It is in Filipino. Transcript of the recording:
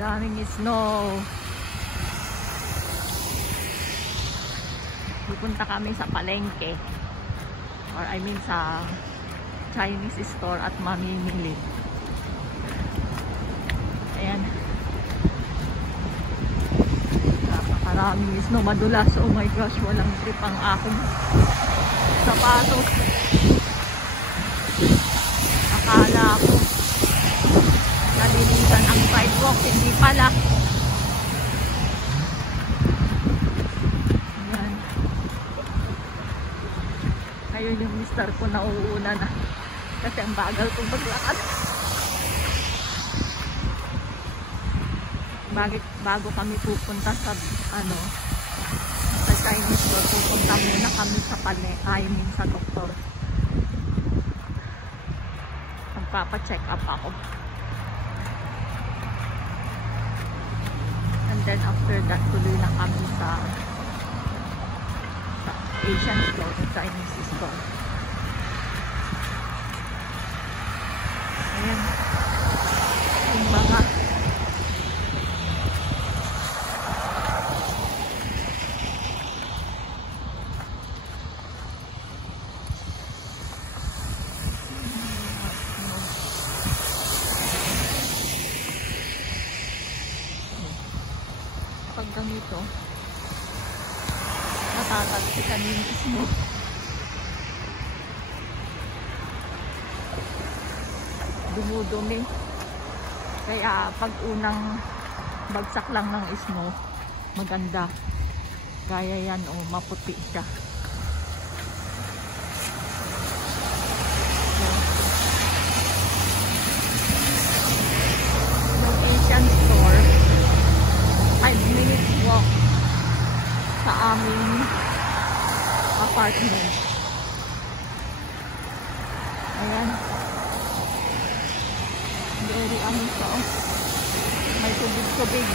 Daming snow. Pupunta kami sa palengke. Or I mean sa Chinese store at mamimili. Ayan. Napakaraming snow. Madulas. Oh my gosh. Walang grip ang aking sapatos. Akala ko nalilisan ang sidewalk. Hindi pala. Ayan. Ngayon yung mister ko nauuna na. Kasi ang bagal kong maglakad. Bago kami pupunta sa sa Chinese store, pupunta muna kami sa sa doktor. Magpapa-check up ako. And then after that, tuloy na kami sa Asian store, sa Chinese store. Ayan. Yung mga pag ganito natatalsikan yung snow. Dumudumi. Kaya pag unang bagsak lang ng snow, maganda. Kaya yan, oh, maputi siya. Yung Asian store, 5 minutes walk sa aming apartment. Ayan. Very amin pa, oh. May tubig-tubig.